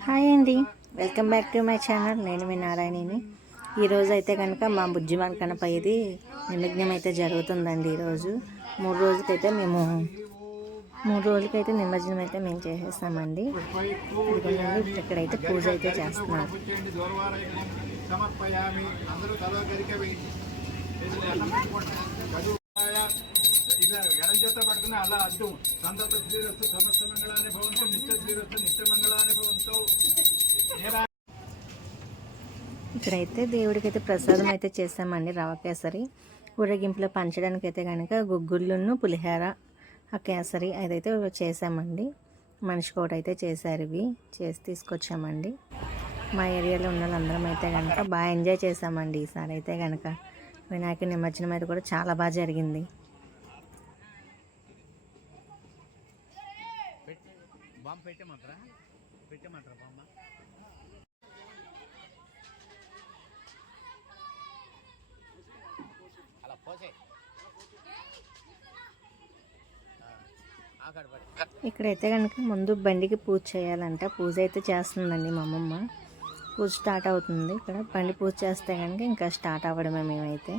Hi అండి, welcome back to my channel. నేను మీ నారాయణని. ఈరోజు అయితే కనుక మా బుజ్జి కనపయ్యేది నిమజ్ఞం అయితే జరుగుతుందండి. ఈరోజు మూడు రోజులకైతే నిమజ్జనం అయితే మేము చేసేస్తామండి. ఇదిగోండి, ఇక్కడైతే పూజ అయితే చేస్తున్నారు. ఎడం చేత పట్టుకుని అలా అడ్డు సంతత శ్రీరస్తు సమస్త మంగళాన్ని భవంతు నిత్య శ్రీరస్తు నిత్య మంగళాన్ని భవంతు. ఇక్కడైతే దేవుడికి అయితే ప్రసాదం అయితే చేసామండి. రవ కేసరి ఊరేగింపులో పంచడానికి అయితే కనుక గుగ్గుళ్ళును పులిహోర ఆ కేసరి అదైతే చేసామండి. మనిషికి ఒకటి అయితే చేశారు. ఇవి చేసి తీసుకొచ్చామండి. మా ఏరియాలో ఉన్న వాళ్ళందరం అయితే కనుక బాగా ఎంజాయ్ చేసామండి. ఈసారి అయితే కనుక వినాయక నిమజ్జనం అయితే కూడా చాలా బాగా జరిగింది. ఇక్కడైతే కనుక ముందు బండికి పూజ చేయాలంట. పూజ అయితే చేస్తుందండి మా అమ్మమ్మ. పూజ స్టార్ట్ అవుతుంది. ఇక్కడ బండి పూజ చేస్తే కనుక ఇంకా స్టార్ట్ అవ్వడమే మేమైతే.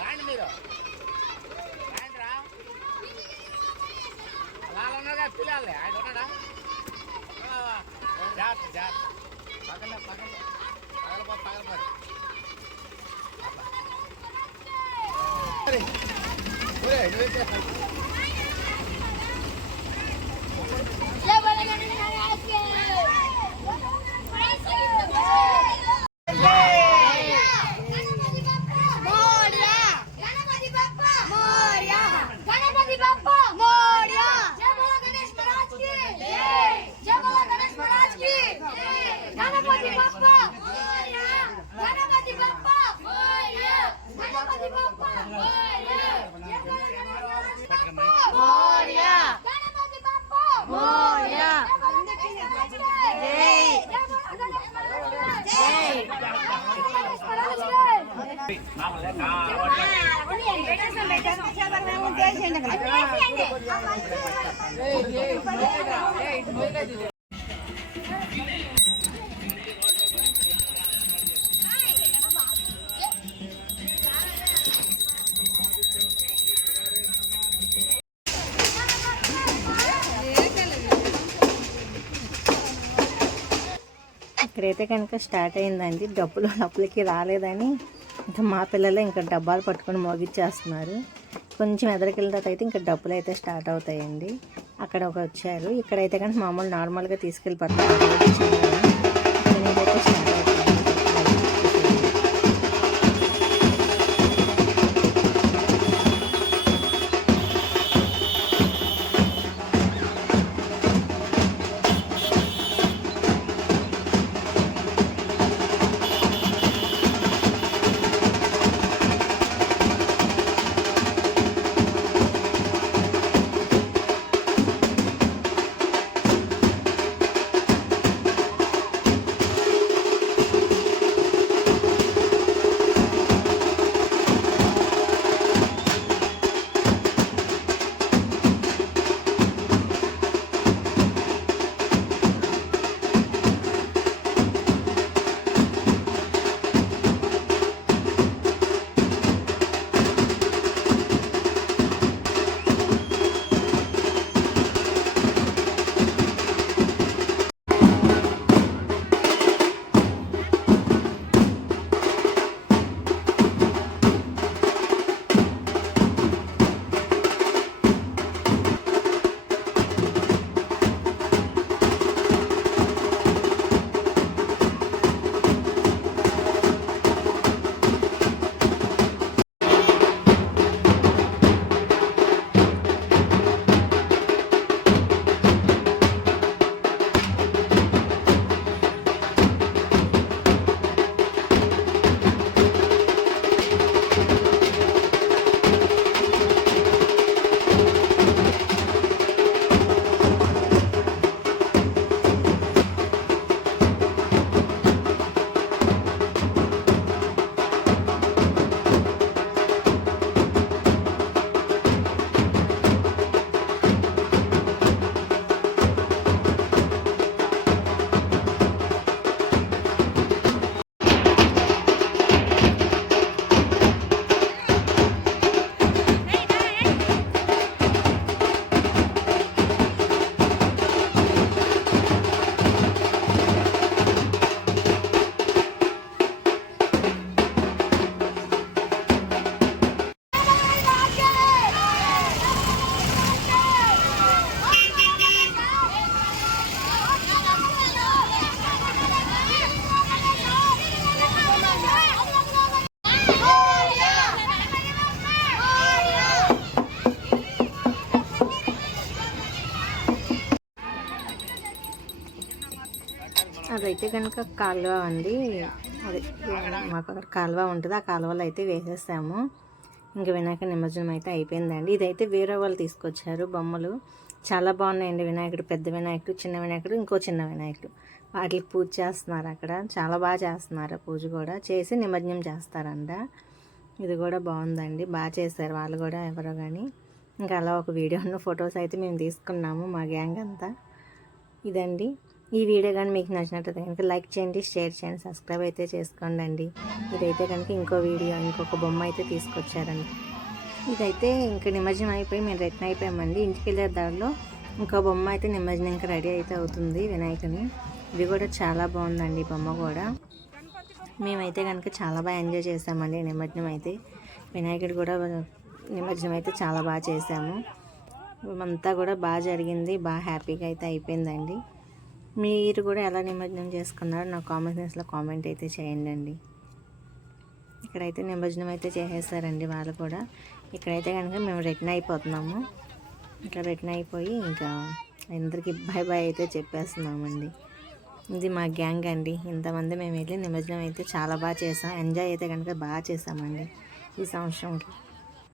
రాండి మీరు రాండి రా వాళ్ళ పిల్లలే ఆయన ఉన్నాడా? జాగ్రత్త జాగ్రత్త పగలపోదు ఇక్కడైతే కనుక స్టార్ట్ అయిందండి. డబ్బులకి రాలేదని ఇంకా మా పిల్లలే ఇంకా డబ్బాలు పట్టుకొని మోగిచ్చేస్తున్నారు. కొంచెం ఎదరికెళ్ళిన తర్వాత అయితే ఇంకా డబ్బులు అయితే స్టార్ట్ అవుతాయండి. అక్కడ ఒక వచ్చారు. ఇక్కడైతే కనుక మామూలు నార్మల్గా తీసుకెళ్ళిపోతారు. స్టార్ట్ అవుతుంది. అదైతే కనుక కాలువ అండి, అదే మాకు అక్కడ కాలువ ఉంటుంది, ఆ కాలువలో అయితే వేసేసాము. ఇంక వినాయక నిమజ్జనం అయితే అయిపోయిందండి. ఇదైతే వేరే వాళ్ళు తీసుకొచ్చారు బొమ్మలు, చాలా బాగున్నాయండి. వినాయకుడు, పెద్ద వినాయకుడు, చిన్న వినాయకుడు, ఇంకో చిన్న వినాయకుడు, వాటికి పూజ చేస్తున్నారు అక్కడ. చాలా బాగా చేస్తున్నారు పూజ కూడా, చేసి నిమజ్జనం చేస్తారంట. ఇది కూడా బాగుందండి, బాగా చేశారు వాళ్ళు కూడా ఎవరో కానీ. ఇంకా అలా ఒక వీడియోను ఫొటోస్ అయితే మేము తీసుకున్నాము మా గ్యాంగ్ అంతా. ఇదండి ఈ వీడియో కానీ మీకు నచ్చినట్లయితే కనుక లైక్ చేయండి, షేర్ చేయండి, సబ్స్క్రైబ్ అయితే చేసుకోండి. ఇదైతే కనుక ఇంకో వీడియో, ఇంకొక బొమ్మ అయితే తీసుకొచ్చారండి. ఇదైతే ఇంకా నిమజ్జనం అయిపోయి మేము రిటర్న్ అయిపోయామండి. ఇంటికి వెళ్ళే దారిలో ఇంకో బొమ్మ అయితే నిమజ్జనం ఇంకా రెడీ అయితే అవుతుంది వినాయకుని. ఇది కూడా చాలా బాగుందండి ఈ బొమ్మ కూడా. మేమైతే కనుక చాలా బాగా ఎంజాయ్ చేసామండి నిమజ్జనం అయితే. వినాయకుడు కూడా నిమజ్జనం అయితే చాలా బాగా చేసాము. అంతా కూడా బాగా జరిగింది, బాగా హ్యాపీగా అయితే అయిపోయిందండి. మీరు కూడా ఎలా నిమజ్జనం చేసుకున్నారో నా కామెంట్ సెక్షన్లో కామెంట్ అయితే చేయండి. ఇక్కడైతే నిమజ్జనం అయితే చేసేసారండి వాళ్ళు కూడా. ఇక్కడైతే కనుక మేము రిటర్న్ అయిపోతున్నాము. ఇట్లా రిటర్న్ అయిపోయి ఇంకా అందరికీ బాయ్ బాయ్ అయితే చెప్పేస్తున్నామండి. ఇది మా గ్యాంగ్ అండి, ఇంతమంది మేము వెళ్ళి నిమజ్జనం అయితే చాలా బాగా చేసాం. ఎంజాయ్ అయితే కనుక బాగా చేసామండి ఈ సంవత్సరంకి.